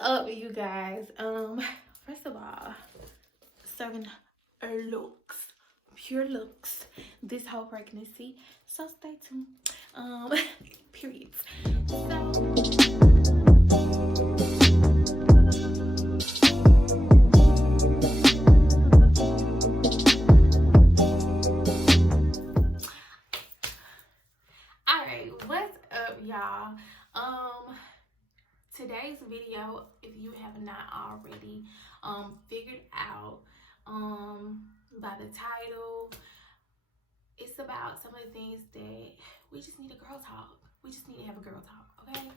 up, you guys? First of all, serving looks, pure looks, this whole pregnancy. So stay tuned. Period. Alright, what's up, y'all? Today's video, if you have not already figured out by the title, it's about some of the things that we just need a girl talk. We just need to have a girl talk, okay?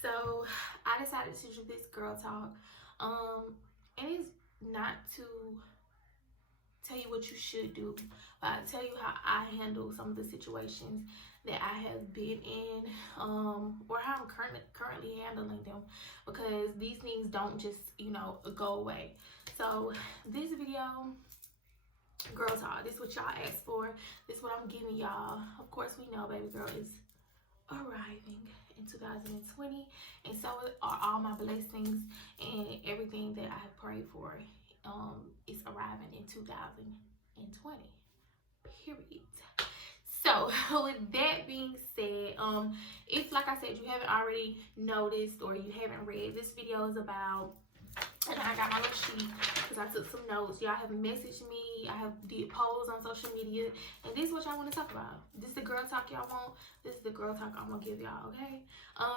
So I decided to do this girl talk. And it's not to tell you what you should do, but I tell you how I handle some of the situations that I have been in, or how I'm currently handling them, because these things don't just, go away. So this video, girl talk, this is what y'all asked for. This is what I'm giving y'all. Of course, we know baby girl is arriving in 2020, and so are all my blessings, and everything that I have prayed for is arriving in 2020, period. So with that being said, if, like I said, you haven't already noticed or you haven't read, this video is about, and I got my little sheet because I took some notes. Y'all have messaged me, I have did polls on social media, and this is what y'all want to talk about. This is the girl talk y'all want. This is the girl talk I'm gonna give y'all, okay?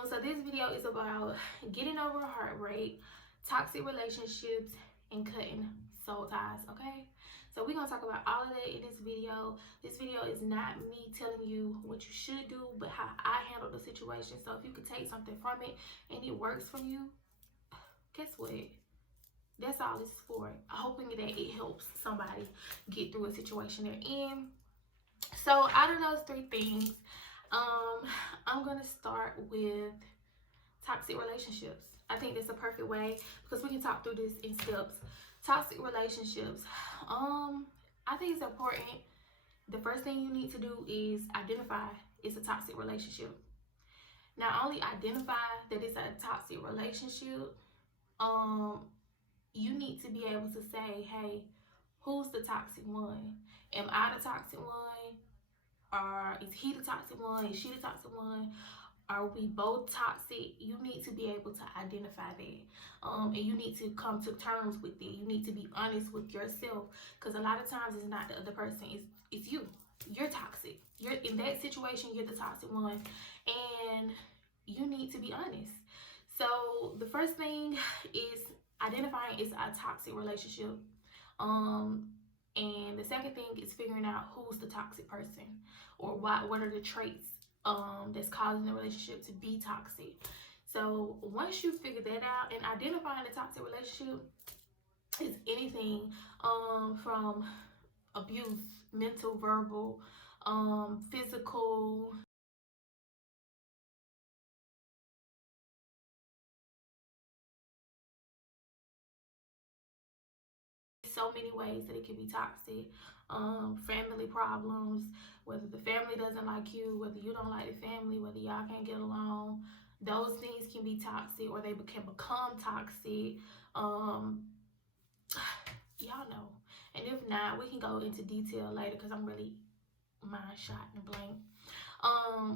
So this video is about getting over a heartbreak, toxic relationships, and cutting soul ties, okay? So we're gonna talk about all of that in this video. This video is not me telling you what you should do, but how I handle the situation. So if you could take something from it and it works for you, guess what? That's all this is for. Hoping that it helps somebody get through a situation they're in. So out of those three things, I'm gonna start with toxic relationships. I think that's a perfect way because we can talk through this in steps. Toxic relationships. I think it's important. The first thing you need to do is identify it's a toxic relationship. Not only identify that it's a toxic relationship, you need to be able to say, hey, who's the toxic one? Am I the toxic one? Or is he the toxic one? Is she the toxic one? Are we both toxic? You need to be able to identify that. And you need to come to terms with it. You need to be honest with yourself. Because a lot of times it's not the other person, it's you. You're toxic. You're in that situation, you're the toxic one. And you need to be honest. So the first thing is identifying it's a toxic relationship. And the second thing is figuring out who's the toxic person, or what are the traits that's causing the relationship to be toxic. So once you figure that out, and identifying the toxic relationship is anything from abuse, mental, verbal, physical. So many ways that it can be toxic. Family problems, whether the family doesn't like you, whether you don't like the family, whether y'all can't get along, those things can be toxic, or they can become toxic. Y'all know. And if not, we can go into detail later because I'm really mind shot and blank.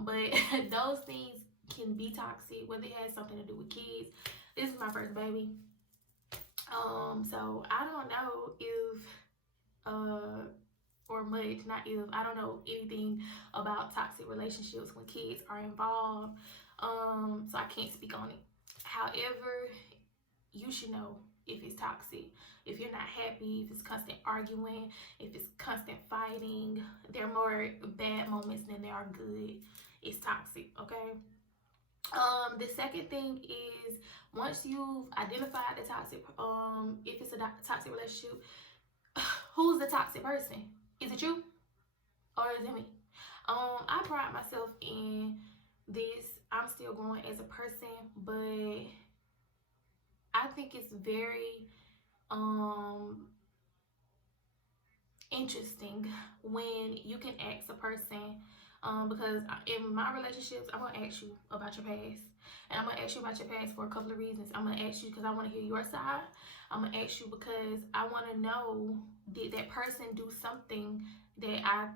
But those things can be toxic, whether it has something to do with kids. This is my first baby. So I don't know if or much, not if, I don't know anything about toxic relationships when kids are involved. So I can't speak on it. However, you should know if it's toxic. If you're not happy, if it's constant arguing, if it's constant fighting, there are more bad moments than there are good. It's toxic, okay? The second thing is, once you've identified the toxic, if it's a toxic relationship, who's the toxic person? Is it you or is it me? I pride myself in this. I'm still growing as a person, but I think it's very interesting when you can ask a person Because in my relationships, I'm gonna ask you about your past, and I'm gonna ask you about your past for a couple of reasons. I'm gonna ask you because I want to hear your side. I'm gonna ask you because I want to know, did that person do something that I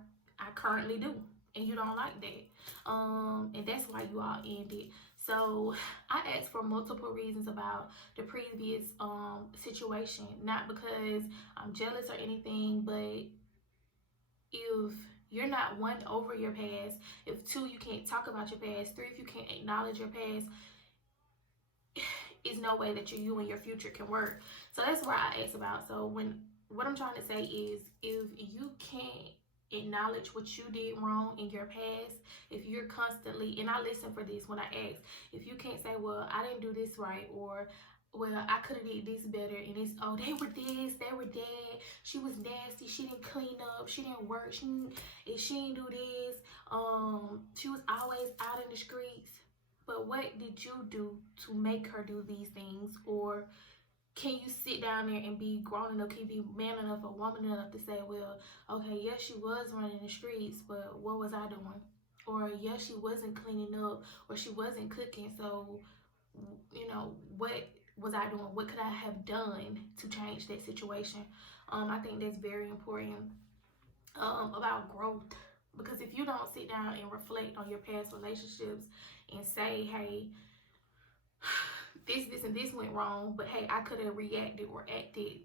currently do, and you don't like that, and that's why you all ended. So I asked for multiple reasons about the previous situation, not because I'm jealous or anything, but if you're not one, over your past, if two, you can't talk about your past, three, if you can't acknowledge your past, is no way that you and your future can work. So that's where I asked about. So when, what I'm trying to say is, if you can't acknowledge what you did wrong in your past, if you're constantly, and I listen for this when I ask, if you can't say, well, I didn't do this right, or well, I could have did this better, and it's, oh, they were this, they were that, she was nasty, she didn't clean up, she didn't work, she didn't do this, she was always out in the streets. But what did you do to make her do these things? Or can you sit down there and be grown enough, can you be man enough or woman enough to say, well, okay, yes, she was running the streets, but what was I doing? Or yes, she wasn't cleaning up, or she wasn't cooking, so, what was I doing? What could I have done to change that situation? I think that's very important, about growth. Because if you don't sit down and reflect on your past relationships and say, hey, this, and this went wrong, but hey, I could have reacted or acted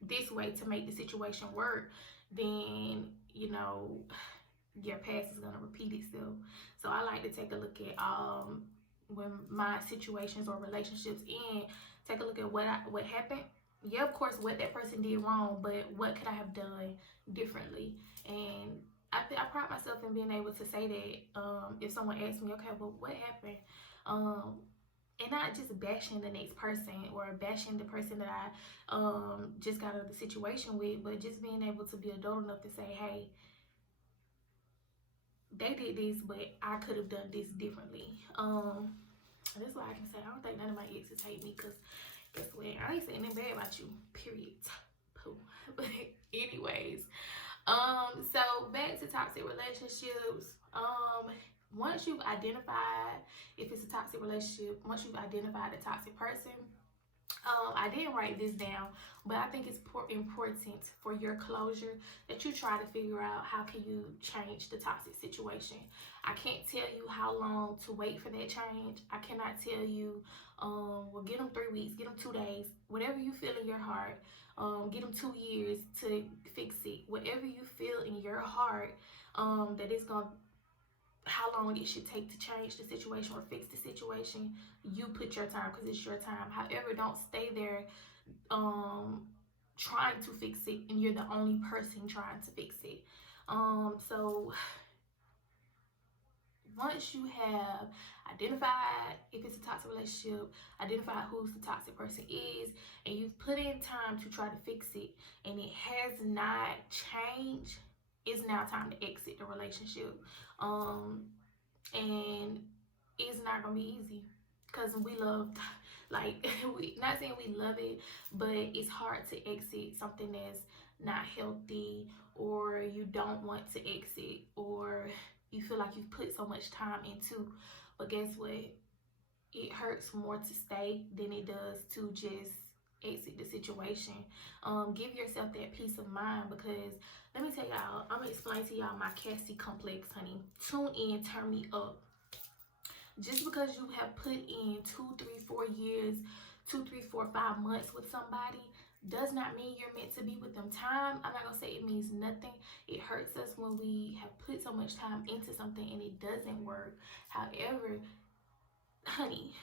this way to make the situation work, then, your past is gonna repeat itself. So I like to take a look at when my situations or relationships end, take a look at what happened. Yeah, of course, what that person did wrong, but what could I have done differently? And I pride myself in being able to say that, if someone asks me, okay, well, what happened? And not just bashing the next person or bashing the person that I just got out of the situation with, but just being able to be adult enough to say, hey, they did this, but I could have done this differently. That's why I can say I don't think none of my exes hate me, because guess what? I ain't saying anything bad about you. Period. Pooh. But anyways, so back to toxic relationships. Once you've identified if it's a toxic relationship, once you've identified the toxic person, I didn't write this down, but I think it's important for your closure that you try to figure out how can you change the toxic situation. I can't tell you how long to wait for that change. I cannot tell you, well, get them 3 weeks, get them 2 days, whatever you feel in your heart. Get them 2 years to fix it. Whatever you feel in your heart, that it's going to, how long it should take to change the situation or fix the situation, you put your time, because it's your time. However, don't stay there trying to fix it and you're the only person trying to fix it. So once you have identified if it's a toxic relationship, identified who the toxic person is, and you've put in time to try to fix it and it has not changed, it's now time to exit the relationship. And it's not gonna be easy, because we love, like, we not saying we love it, but it's hard to exit something that's not healthy, or you don't want to exit, or you feel like you've put so much time into. But guess what? It hurts more to stay than it does to just exit the situation. Give yourself that peace of mind, because let me tell y'all, I'm gonna explain to y'all my Cassie complex, honey. Tune in, turn me up. Just because you have put in 2, 3, 4 years, 2, 3, 4, 5 months with somebody, does not mean you're meant to be with them. Time, I'm not gonna say it means nothing. It hurts us when we have put so much time into something and it doesn't work. However, honey,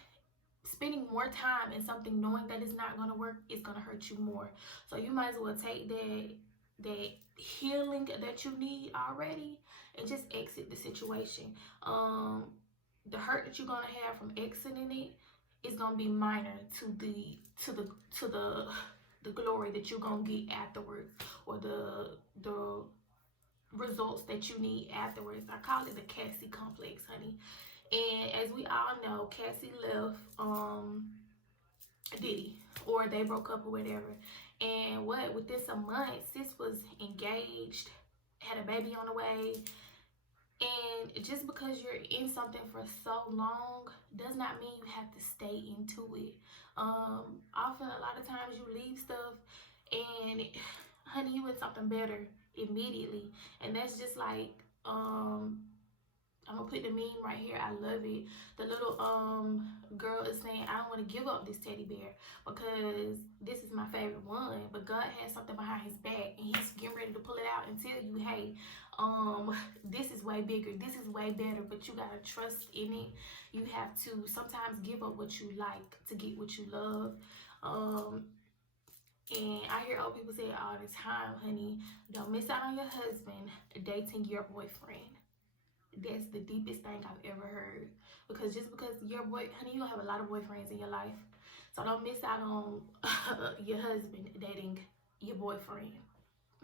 spending more time in something knowing that it's not going to work is going to hurt you more. So you might as well take that healing that you need already and just exit the situation. The hurt that you're going to have from exiting it is going to be minor to the glory that you're going to get afterwards, or the results that you need afterwards. I call it the Cassie complex, honey. And as we all know, Cassie left Diddy, or they broke up or whatever. And within some months, sis was engaged, had a baby on the way, And just because you're in something for so long does not mean you have to stay into it. Often, a lot of times, you leave stuff and, honey, you in something better immediately. And that's just like, I'm gonna put the meme right here. I love it. The little girl is saying, I don't want to give up this teddy bear because this is my favorite one. But God has something behind his back and he's getting ready to pull it out and tell you, hey, this is way bigger, this is way better, but you gotta trust in it. You have to sometimes give up what you like to get what you love. And I hear old people say it all the time, honey, don't miss out on your husband dating your boyfriend. That's the deepest thing I've ever heard. Because just because your boy, honey, you gonna have a lot of boyfriends in your life. So don't miss out on your husband dating your boyfriend.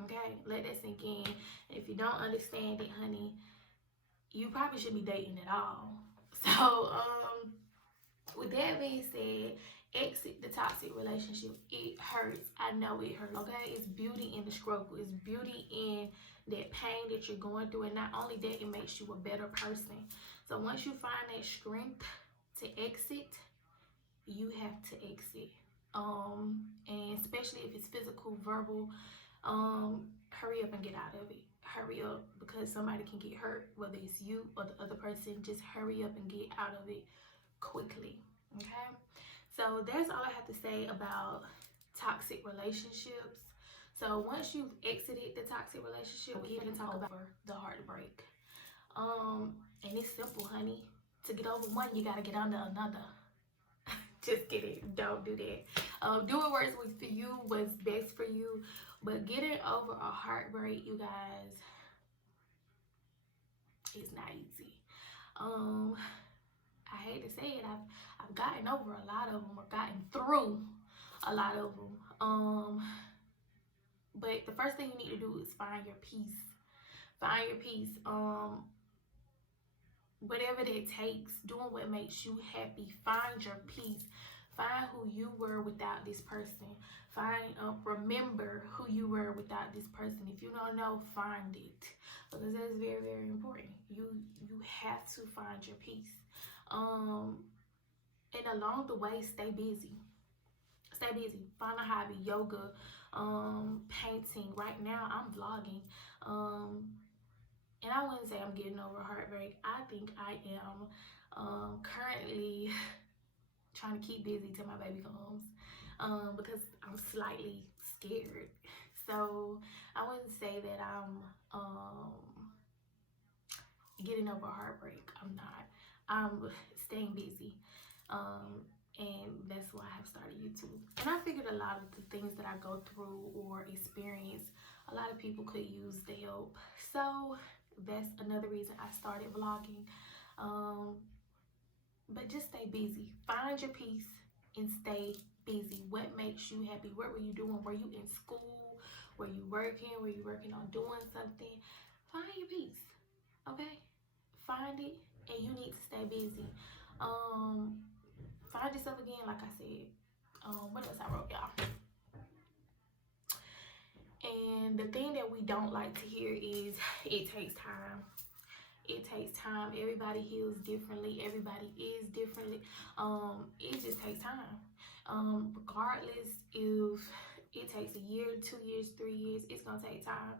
Okay? Let that sink in. If you don't understand it, honey, you probably shouldn't be dating at all. So, with that being said, exit the toxic relationship. It hurts. I know it hurts. Okay? It's beauty in the struggle. It's beauty in that pain that you're going through. And not only that, it makes you a better person. So once you find that strength to exit, you have to exit. And especially if it's physical, verbal, hurry up and get out of it. Hurry up because somebody can get hurt, whether it's you or the other person. Just hurry up and get out of it quickly. Okay? So that's all I have to say about toxic relationships. So once you've exited the toxic relationship, we can talk about the heartbreak. And it's simple, honey. To get over one, you gotta get under another. Just kidding. Don't do that. Do what works for you, what's best for you. But getting over a heartbreak, you guys, it's not easy. I hate to say it, I've gotten over a lot of them, or gotten through a lot of them. But the first thing you need to do is find your peace. Find your peace. Whatever that takes, doing what makes you happy. Find your peace. Find who you were without this person. Remember who you were without this person. If you don't know, find it, because that's very, very important. You have to find your peace. And along the way, stay busy. Stay busy. Find a hobby, yoga, painting. Right now, I'm vlogging. And I wouldn't say I'm getting over heartbreak. I think I am currently trying to keep busy till my baby comes, because I'm slightly scared. So I wouldn't say that I'm getting over heartbreak. I'm not. I'm staying busy. And that's why I have started YouTube. And I figured a lot of the things that I go through or experience, a lot of people could use the help. So that's another reason I started vlogging. But just stay busy. Find your peace and stay busy. What makes you happy? What were you doing? Were you in school? Were you working? Were you working on doing something? Find your peace. Okay? Find it, and you need to stay busy. Find yourself again, like I said. What else I wrote, y'all? And the thing that we don't like to hear is it takes time. It takes time. Everybody heals differently. Everybody is differently. It just takes time. Regardless if it takes a year, 2 years, 3 years, it's gonna take time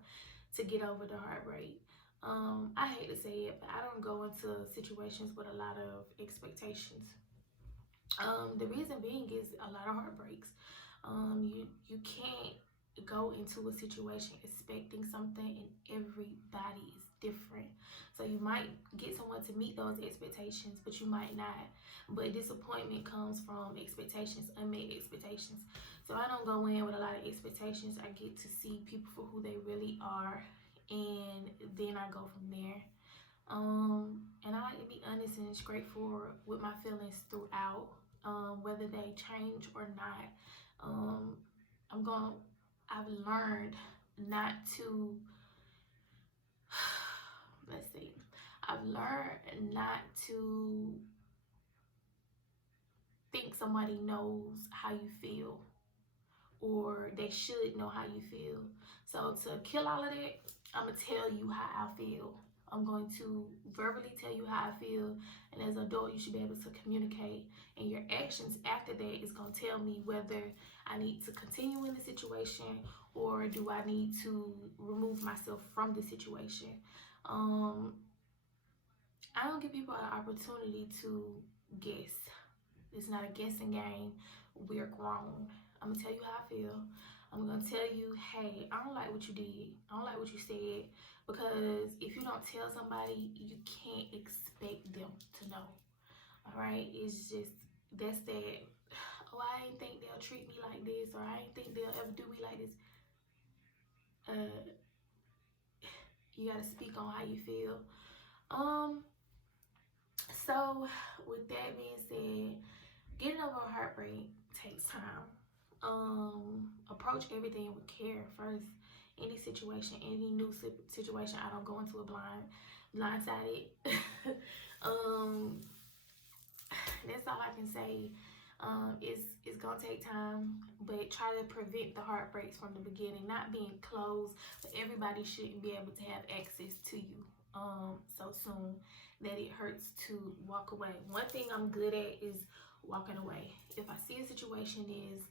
to get over the heartbreak. I hate to say it, but I don't go into situations with a lot of expectations. The reason being is a lot of heartbreaks. You can't go into a situation expecting something, and everybody is different. So you might get someone to meet those expectations, but you might not. But disappointment comes from expectations, unmet expectations. So I don't go in with a lot of expectations. I get to see people for who they really are, and then I go from there. And I like to be honest and straightforward with my feelings throughout, whether they change or not. I've learned not to, let's see, I've learned not to think somebody knows how you feel, or they should know how you feel. So to kill all of that, I'm going to tell you how I feel. I'm going to verbally tell you how I feel, and as an adult, you should be able to communicate. And your actions after that is going to tell me whether I need to continue in the situation or do I need to remove myself from the situation. I don't give people an opportunity to guess. It's not a guessing game. We're grown. I'm gonna tell you how I feel. I'm gonna tell you, hey, I don't like what you did. I don't like what you said. Because if you don't tell somebody, you can't expect them to know. All right? It's just, that's that, oh, I ain't think they'll treat me like this, or I ain't think they'll ever do me like this. You gotta speak on how you feel. So with that being said, getting over a heartbreak takes time. Approach everything with care first. Any situation, any new situation, I don't go into a blindsided. That's all I can say. It's gonna take time, but try to prevent the heartbreaks from the beginning. Not being closed, but everybody shouldn't be able to have access to you so soon that it hurts to walk away. One thing I'm good at is walking away. If I see a situation is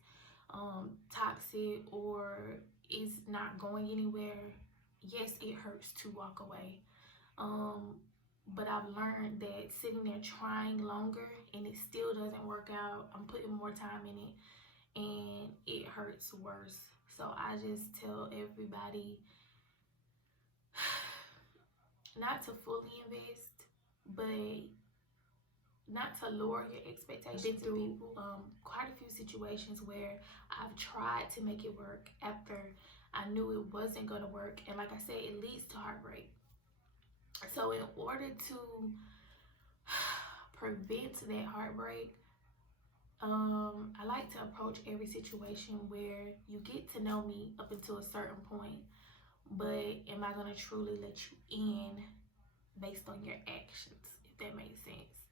toxic or is not going anywhere, yes, it hurts to walk away. But I've learned that sitting there trying longer and it still doesn't work out, I'm putting more time in it and it hurts worse. So I just tell everybody not to fully invest, but not to lower your expectations. I've been through quite a few situations where I've tried to make it work after I knew it wasn't going to work. And like I said, it leads to heartbreak. So in order to prevent that heartbreak, I like to approach every situation where you get to know me up until a certain point, but am I going to truly let you in based on your actions, if that makes sense.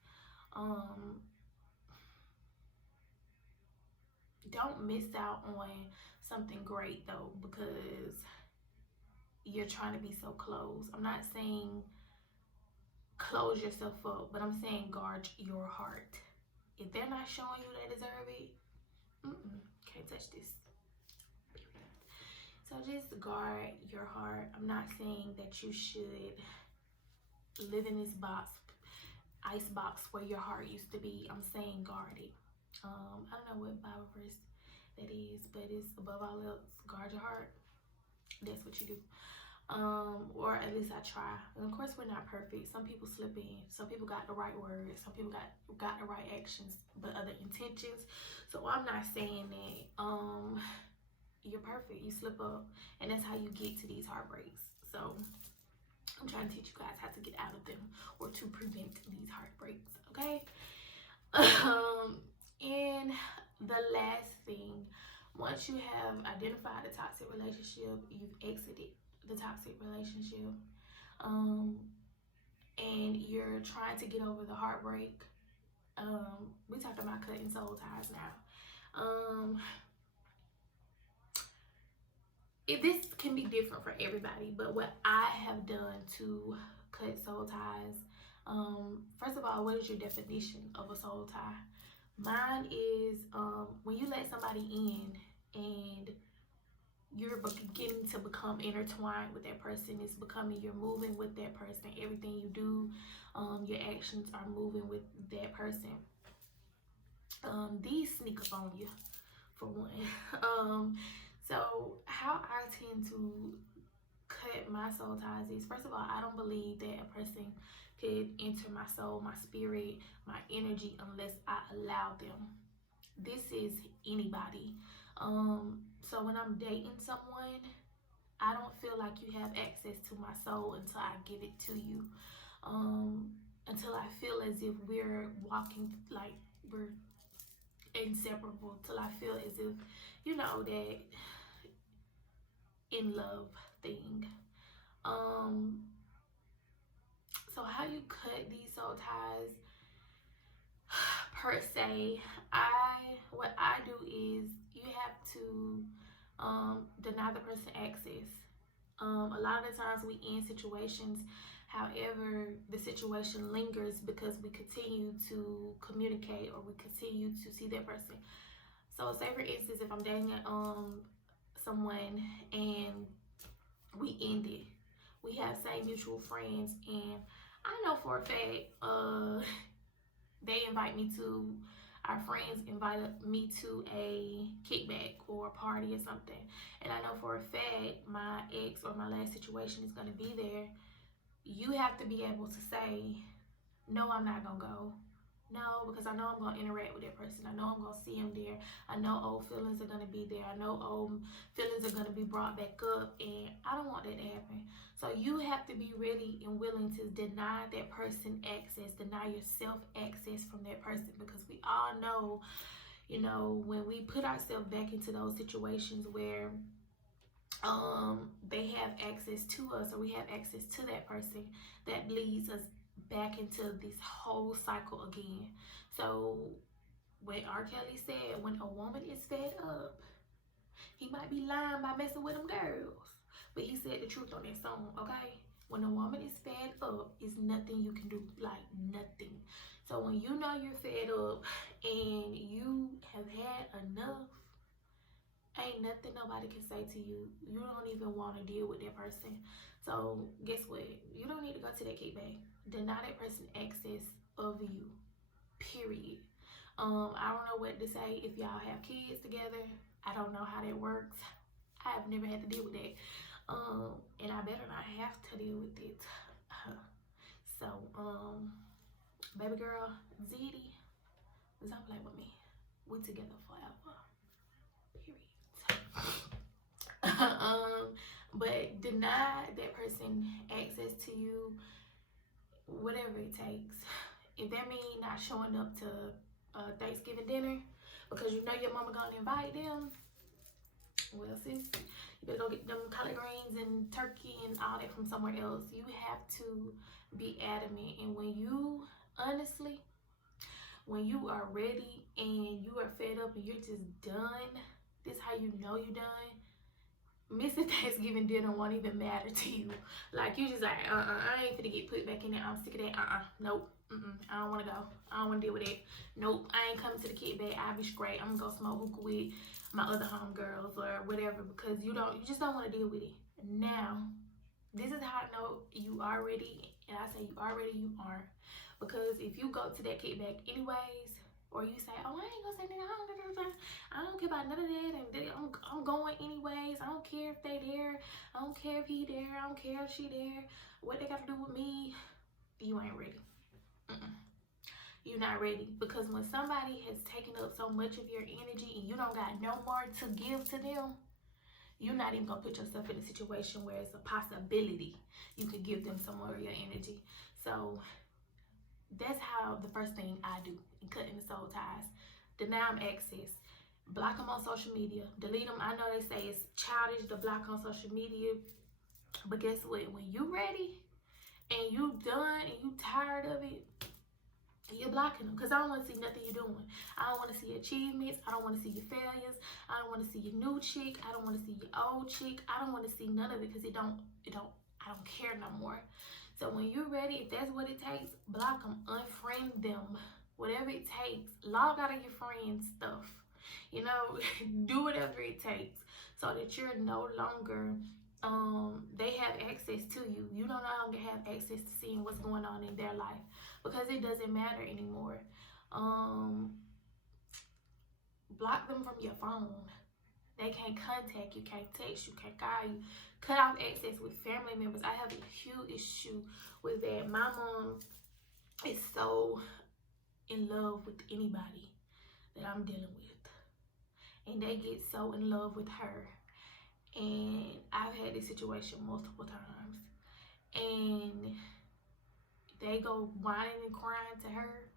Don't miss out on something great though, because you're trying to be so close. I'm not saying close yourself up, but I'm saying guard your heart. If they're not showing you they deserve it, can't touch this. So just guard your heart. I'm not saying that you should live in this ice box where your heart used to be. I'm saying guard it. I don't know what Bible verse that is, but it's above all else, guard your heart. That's what you do. Or at least I try. And of course, we're not perfect. Some people slip in. Some people got the right words. Some people got the right actions, but other intentions. So I'm not saying that you're perfect. You slip up, and that's how you get to these heartbreaks. So I'm trying to teach you guys how to get out of them or to prevent these heartbreaks. Okay. And the last thing, once you have identified a toxic relationship, you've exited the toxic relationship, and you're trying to get over the heartbreak. We talking about cutting soul ties now. This can be different for everybody, but what I have done to cut soul ties, first of all, what is your definition of a soul tie? Mine is when you let somebody in and you're beginning to become intertwined with that person. It's becoming, you're moving with that person. Everything you do, your actions are moving with that person. These sneak up on you, for one. So how I tend to cut my soul ties is, first of all, I don't believe that a person could enter my soul, my spirit, my energy unless I allow them. This is anybody. So when I'm dating someone, I don't feel like you have access to my soul until I give it to you. Until I feel as if we're walking, like we're inseparable, till I feel as if, you know, that in love thing. So how you cut these soul ties per se, what I do is you have to deny the person access. A lot of the times we end situations However, the situation lingers because we continue to communicate or we continue to see that person. So say for instance, if I'm dating someone and we end it, we have same mutual friends, and I know for a fact they invite me to, our friends invited me to a kickback or a party or something, and I know for a fact my ex or my last situation is going to be there. You have to be able to say, no, I'm not going to go. No, because I know I'm going to interact with that person. I know I'm going to see them there. I know old feelings are going to be there. I know old feelings are going to be brought back up, and I don't want that to happen. So you have to be ready and willing to deny that person access, deny yourself access from that person, because we all know, you know, when we put ourselves back into those situations where they have access to us or we have access to that person, that leads us back into this whole cycle again. So what R. Kelly said, when a woman is fed up, he might be lying by messing with them girls, but he said the truth on that song. Okay, when a woman is fed up, is nothing you can do, like nothing. So when you know you're fed up and you have had enough, ain't nothing nobody can say to you. You don't even want to deal with that person. So guess what? You don't need to go to that kickback. Deny that person access of you. Period. I don't know what to say if y'all have kids together. I don't know how that works. I have never had to deal with that. And I better not have to deal with it. So, baby girl, Zeddy, don't play with me. We together forever. But deny that person access to you, whatever it takes. If that means not showing up to Thanksgiving dinner because you know your mama gonna invite them, well, sis, you better go get them collard greens and turkey and all that from somewhere else. You have to be adamant, and when you honestly, when you are ready and you are fed up and you're just done, this is how you know you're done. Missing Thanksgiving dinner won't even matter to you. Like, you just like, I ain't finna get put back in there. I'm sick of that. Nope. I don't want to go. I don't want to deal with it. Nope. I ain't coming to the kickback. I'll be straight. I'm gonna go smoke hookah with my other homegirls or whatever, because you just don't want to deal with it. Now, this is how I know you are ready, and I say you are ready, you aren't. Because if you go to that kickback anyways, or you say, oh, I ain't gonna say nothing, I don't care about none of that, and I'm going anyways. I don't care if they there. I don't care if he there. I don't care if she there. What they got to do with me? You ain't ready. You're not ready, because when somebody has taken up so much of your energy and you don't got no more to give to them, you're not even gonna put yourself in a situation where it's a possibility you could give them some more of your energy. So that's how the first thing I do in cutting the soul ties. Deny them access. Block them on social media. Delete them. I know they say it's childish to block on social media, but guess what? When you ready and you done and you tired of it, you're blocking them, because I don't want to see nothing you're doing. I don't want to see achievements. I don't want to see your failures. I don't want to see your new chick. I don't want to see your old chick. I don't want to see none of it, because I don't care no more. So when you're ready, if that's what it takes, block them, unfriend them, whatever it takes. Log out of your friends' stuff. You know, do whatever it takes so that you're no longer, they have access to you. You no longer have access to seeing what's going on in their life, because it doesn't matter anymore. Block them from your phone. They can't contact you, can't text you, can't call you. Cut off access with family members. I have a huge issue with that. My mom is so in love with anybody that I'm dealing with, and they get so in love with her. And I've had this situation multiple times, and they go whining and crying to her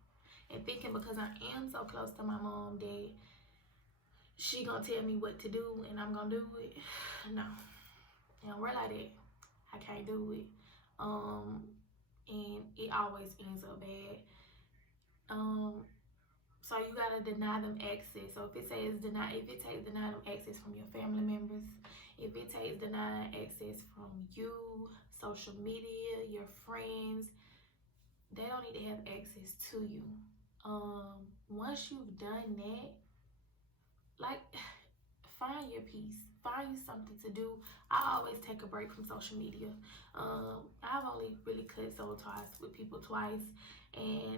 and thinking because I am so close to my mom that she gonna tell me what to do and I'm gonna do it. No, it don't work like that. I can't do it. And it always ends up bad. So you gotta deny them access. So if it takes deny them access from your family members, If it takes denying access from you, social media, your friends, they don't need to have access to you. Once you've done that, like, find your peace, find you something to do. I always take a break from social media. I've only really cut soul ties with people twice, and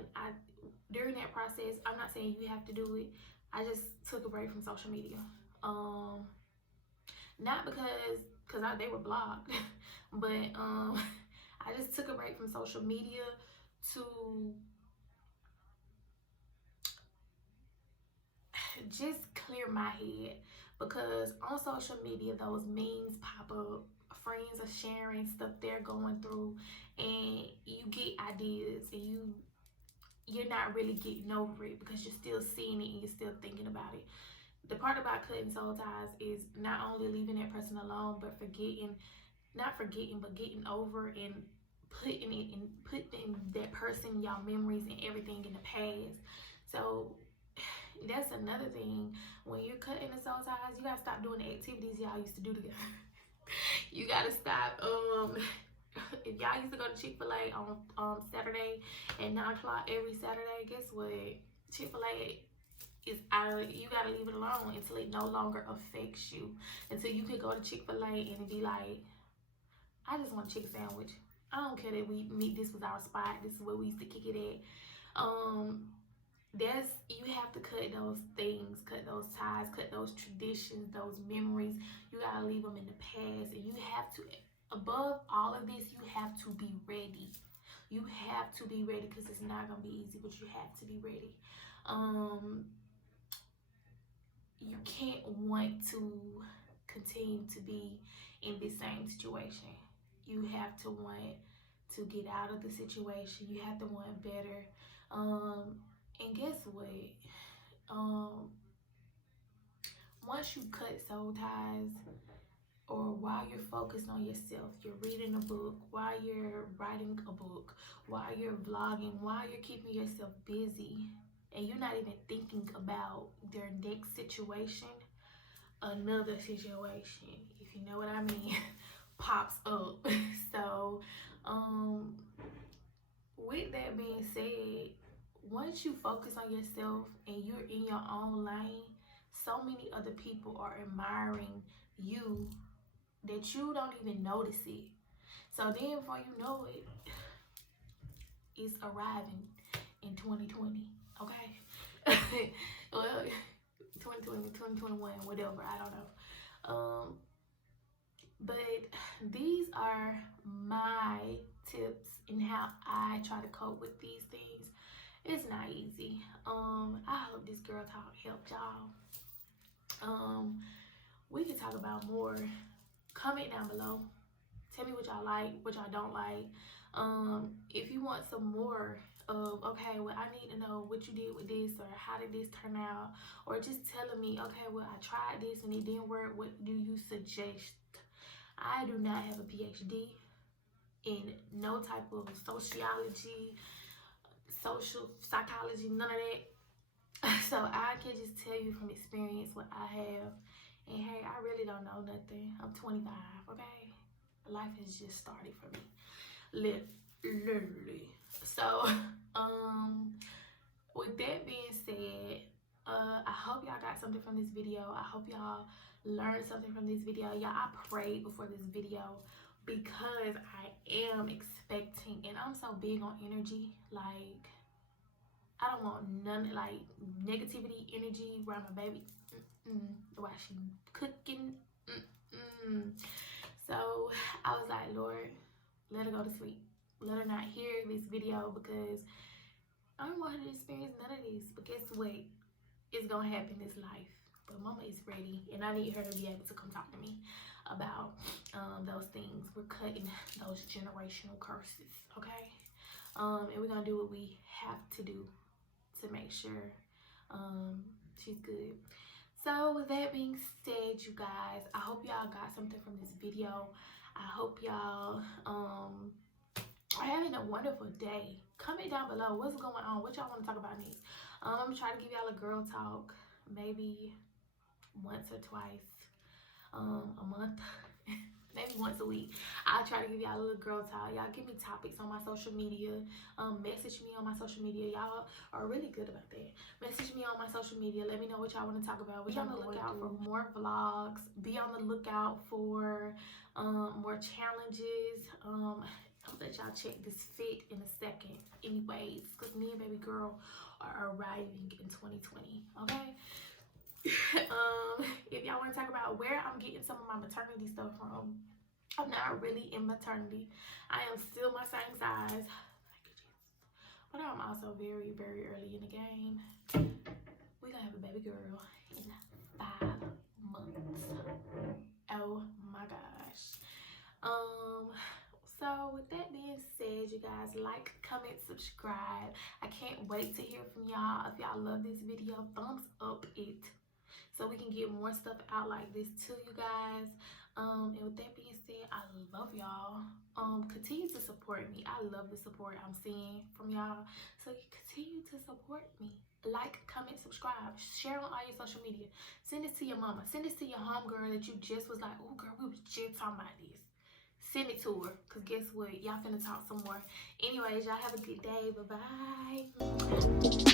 during that process, I'm not saying you have to do it. I just took a break from social media. Not because they were blocked, but I just took a break from social media to just clear my head, because on social media those memes pop up, friends are sharing stuff they're going through, and you get ideas, and you're not really getting over it because you're still seeing it and you're still thinking about it. The part about cutting soul ties is not only leaving that person alone, but not forgetting, but getting over and putting that person, y'all memories and everything in the past. So that's another thing. When you're cutting the soul ties, you gotta stop doing the activities y'all used to do together. You gotta stop. If y'all used to go to Chick-fil-A on Saturday at 9 o'clock every Saturday, guess what? Chick-fil-A is out of, you gotta leave it alone until it no longer affects you. Until you can go to Chick-fil-A and be like, I just want a chicken sandwich. I don't care that this was our spot. This is where we used to kick it at. You have to cut those things, cut those ties, cut those traditions, those memories. You gotta leave them in the past, and you have to, above all of this, you have to be ready. You have to be ready, because it's not gonna be easy, but you have to be ready. You can't want to continue to be in the same situation. You have to want to get out of the situation. You have to want better. And guess what? Once you cut soul ties, or while you're focused on yourself, you're reading a book, while you're writing a book, while you're vlogging, while you're keeping yourself busy, and you're not even thinking about their next situation, another situation, if you know what I mean, pops up. So, with that being said, once you focus on yourself and you're in your own lane, so many other people are admiring you that you don't even notice it. So then before you know it, it's arriving in 2020, okay? Well, 2020, 2021, whatever, I don't know. But these are my tips in how I try to cope with these things. It's not easy. I hope this girl talk helped y'all. We can talk about more. Comment down below. Tell me what y'all like, what y'all don't like. If you want some more of, okay, well, I need to know what you did with this, or how did this turn out, or just telling me, okay, well, I tried this and it didn't work, what do you suggest? I do not have a PhD in no type of sociology, social psychology, none of that. So I can just tell you from experience what I have. And hey, I really don't know nothing. I'm 25, okay? Life has just started for me. Literally. So, with that being said, I hope y'all got something from this video. I hope y'all learned something from this video. Y'all, I prayed before this video because I am expecting, and I'm so big on energy. Like, I don't want none, like, negativity energy around my baby. While she cooking. So I was like, Lord, let her go to sleep. Let her not hear this video, because I don't want her to experience none of this. But guess what? It's gonna happen this life. But mama is ready, and I need her to be able to come talk to me about those things. We're cutting those generational curses, okay? And we're gonna do what we have to do to make sure she's good. So with that being said, you guys, I hope y'all got something from this video. I hope y'all are having a wonderful day. Comment down below what's going on, what y'all want to talk about next. I'm gonna try to give y'all a girl talk maybe once or twice a month. Maybe once a week. I'll try to give y'all a little girl talk. Y'all give me topics on my social media. Message me on my social media. Y'all are really good about that. Message me on my social media. Let me know what y'all want to talk about. Be on the lookout for more vlogs. Be on the lookout for more challenges. I'll let y'all check this fit in a second. Anyways, because me and baby girl are arriving in 2020. Okay? If y'all want to talk about where I'm getting some of my maternity stuff from, I'm not really in maternity. I am still my same size. But I'm also very, very early in the game. We're gonna have a baby girl in 5 months. Oh my gosh. So with that being said, you guys, like, comment, subscribe. I can't wait to hear from y'all. If y'all love this video, thumbs up it, so we can get more stuff out like this to you guys. And with that being said, I love y'all. Continue to support me. I love the support I'm seeing from y'all. So you continue to support me. Like, comment, subscribe, share on all your social media. Send it to your mama. Send it to your homegirl that you just was like, oh girl, we was just talking about this. Send it to her, because guess what? Y'all finna talk some more. Anyways, y'all have a good day. Bye-bye.